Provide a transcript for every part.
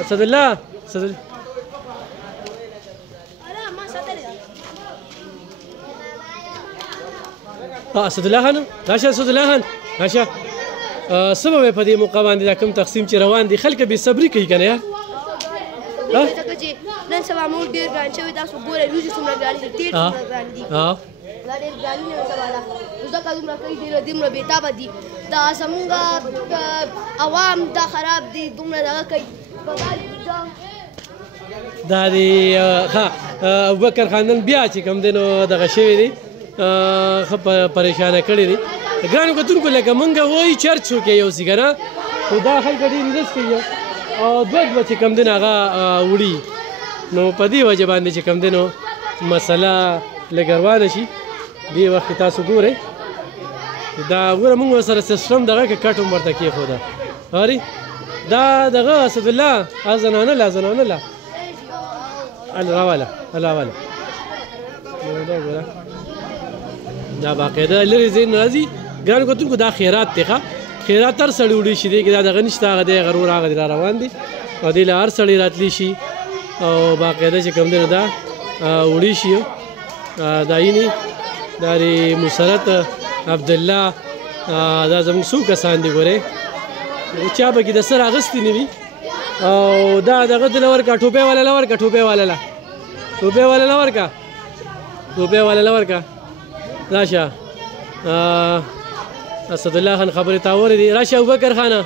اسد الله اسد الله خان راشه اسد الله خان راشه سبب په دې موقع باندې دا کوم تقسیم چې روان دي خلک به صبري کوي کنه یا نن سبا موږ ډېر ګران شوي تاسو ګورئ روزي څومره ګران دي ډېر څومره ګران دي دا ډېر ګران نه سبا ده ځکه دومره کوي دومره بېتابه دي دا زمونږ عوام دا خراب دي دومره دغه کوي دا دی ښه ابوبکر خان نن بیا چې کوم دی نو دغه شوي دي ښه پریشانه کړي دي ګرانو کتونکو لکه موږ وایي چرچ وکړي یو څه که نه خو دا خلک ډېر رس کوي او دوه چې کوم دی نو هغه وړي نو په دې وجه باندې چې کوم دی نو مسله لږ روانه شي دې وخت کې تاسو ګورئ دا ګوره موږ ورسره سسټم دغه کې کټ هم ورته کېښوده ښاري دا دغه اسد الله زنانه لا زنانه لا راواله راواله دا ګوره دا باقاعده لرې ځای نه راځي ګرانو کتونکو دا خیرات دی ښه خیرات هر سړی وړي شي دی کې دا دغه نشته هغه دی غرور هغه دی را روان دي او دې له هر سړی راتلی شي او باقاعده چې کوم دی نو دا وړي شي دا یعنې دا د مسرت عبدالله دا زموږ څو کسان دي ګورې چا به کې د سر اغوستې نه وي او دا دغه دله ورکړه ټوپۍ والا له ورکړه ټوپۍ والا له ټوپۍ والا له ورکړه ټوپۍ والا له ورکړه راشه اسد الله خان خبرې تاورې دي راشه ابوبکر خانه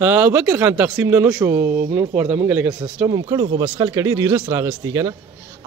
ابوبکر خان تقسیم نه شو نن خو ورته موږ لکه سیسټم هم کړو خو بس خلک ډېر ایرس راغستي که نه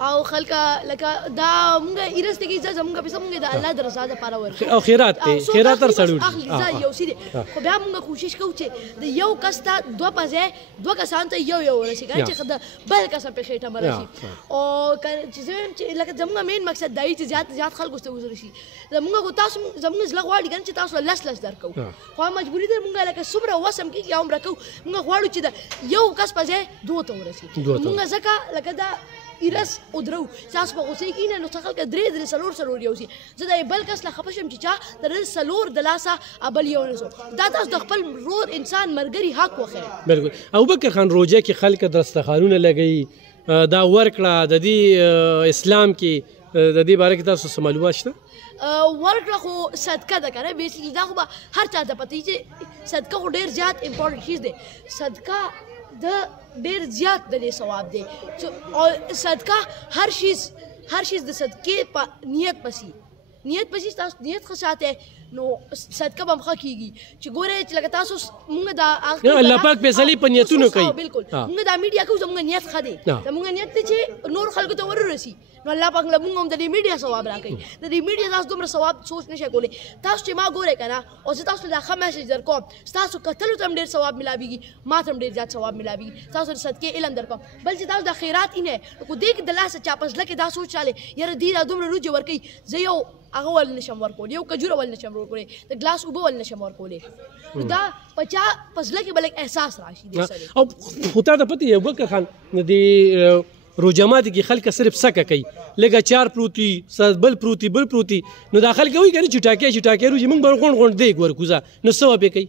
او خلک لکه دا موږ ایرس ته کې زموږ پیسه موږ د الله د رضا دپاره ورکړو او خیرات دی خیرات هر سړی اخلي یو څه دی خو بیا موږ کوشش کوو چې د یو کس ته دوه په ځای دوه کسانو ته یو رسي که چې د بل کس هم پې خېټه رسي او چې زه وایم چې لکه زموږ مین مقصد دا وي چې زیات خلکو ته ورسي زموږ خو تاسو زموږ زړه غواړي که نه چې تاسو لس درکوو خو مجبوري ده موږ لکه څومره وس هم کېږي هغومره کوو موږ غواړو چې د یو کس په ځای دوه ته ورسي موږ ځکه لکه دا ایرس ودرو تاسو په غوسې کښېنئ نو څه خلکه درې څلور یوسي زه د بل کس له خفه شم چې چا د څلور د لاسه بل یو نه سو دا تاسو د خپل ورور انسان ملګري حق وښیئ بلکل ابوبکر خان روژه کې خلک دسترخوانونه لګوي دا ورکړه د دې اسلام کې د دې باره کې تاسو څه معلومات شته ورکړه خو صدقه ده که نه بیسیکلي دا خو به هر چا ته پته وي چې صدقه خو ډېر زیات امپورټنټ چیز دی صدقه د ډېر زیات د دې ثواب دی او صدقه هر شیز د صدقې په نیت پسې تاسو نیت ښه ساتئ نو صدقه به هم ښه کېږي چې ګورئ چې لکه تاسو مونږ دا الله پاک فیصلې په نیتونو کوي بلکل مونږ دا میډیا کوو زموږ نیت ښه دی زموږ نیت دی چې نور خلکو ته ورسي نو الله پاک له مونږ هم د دې میډیا ثواب راکوي د دې میډیا تاسو دومره ثواب سوچ نشئ کولی تاسو چې ما ګورئ که نه او زه تاسو ته دا ښه میسج درکوم ستاسو کتلو ته هم ډېر ثواب ملاویږي ما ته هم ډېر زیات ثواب ملاویږي تاسو د صدقې علم درکوم بل چې تاسو دا خیرات اینې نو دې کې د لاسه چا په زړه کې دا سوچ رالی یاره دې دا دومره روجې ورکوي زه یو هغه ول نشم ورکولی یو کجوره ول نشم ورکولی د ګلاس اوبه ول نشم ورکولی دا په چا په زړه کې به لږ احساس راشي او خو تا ته پته یې ابوبکر خان د روژه ماتي کې خلک صرف سکه کوي لږه چار پروتي بل پروتي نو دا خلک وایي که نه چټاکې روژې موږ به غونډ دیګ ورکوزه نو څه به پې کوي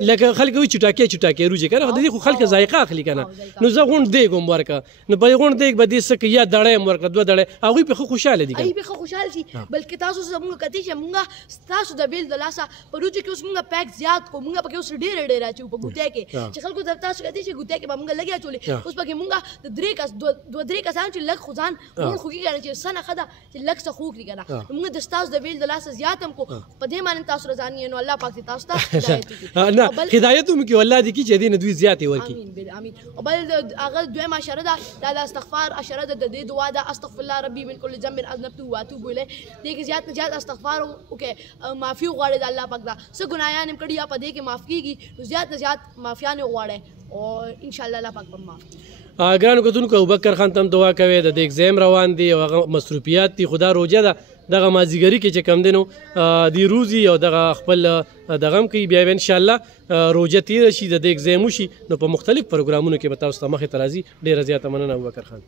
لکه خلک وایي چټاکې روژې که نه د دې خو خلک ذایقه اخلي که نه نو زه غونډ دیګ هم ورکړه نو په غونډ دیګ به دې څه کوي یا دړی هم ورکړه دوه دړی هغوی پې ښه خوشحاله دي هغوی پې ښه خوشحاله دي بلکې تاسو زموږ کتئ چې موږ ستاسو د بیل د لاسه په روژې کې اوس موږ پیک زیات کړو موږ پکې اوس ډېر اچوو په ګوتۍ کې چې خلکو ته تاسو کتئ چې ګوتۍ کې به موږ لږې اچولې اوس پکې موږ د دوه درې کسان چې لږ خو ځان غوړ خوږي که نه چې څه نښه ده چې لږ څه خوږ کړي که نه موږ د ستاسو د بیل د لاسه زیات هم کړو په دې باندې تاسو رضا نه یې نو الله پاک دې تاسو ته هدایت هم کړي الله دې کړي چې دې نه دوی زیاتې ورکړي امین او بل هغه دویمه اشاره ده دا د استغفار اشاره ده د دې دعا ده استغفر الله ربي من كل ذنب اذنبته واتوب الیه دې کې زیات نه زیات استغفار وکړئ معافي وغواړئ د الله پاک دا څه ګناهیان هم کړي یا په دې کې معاف کېږي نو زیات نه زیات معافیانې وغواړئ او انشاءالله الله پاک به معاف ګرانو کتونکو ابوبکر خان ته هم دعا کوئ د دې ایګزام روان دي او هغه مصروفیات دي خو دا روژه ده دغه مازدیګري کې چې کم دی نو دی روزي او دغه خپل دغه هم کوي بیا به انشاءالله روژه تېره شي د دې ایګزام وشي نو په مختلف پروګرامونو کې به تاسو ته مخې ته راځي ډېره زیاته مننه ابوبکر خان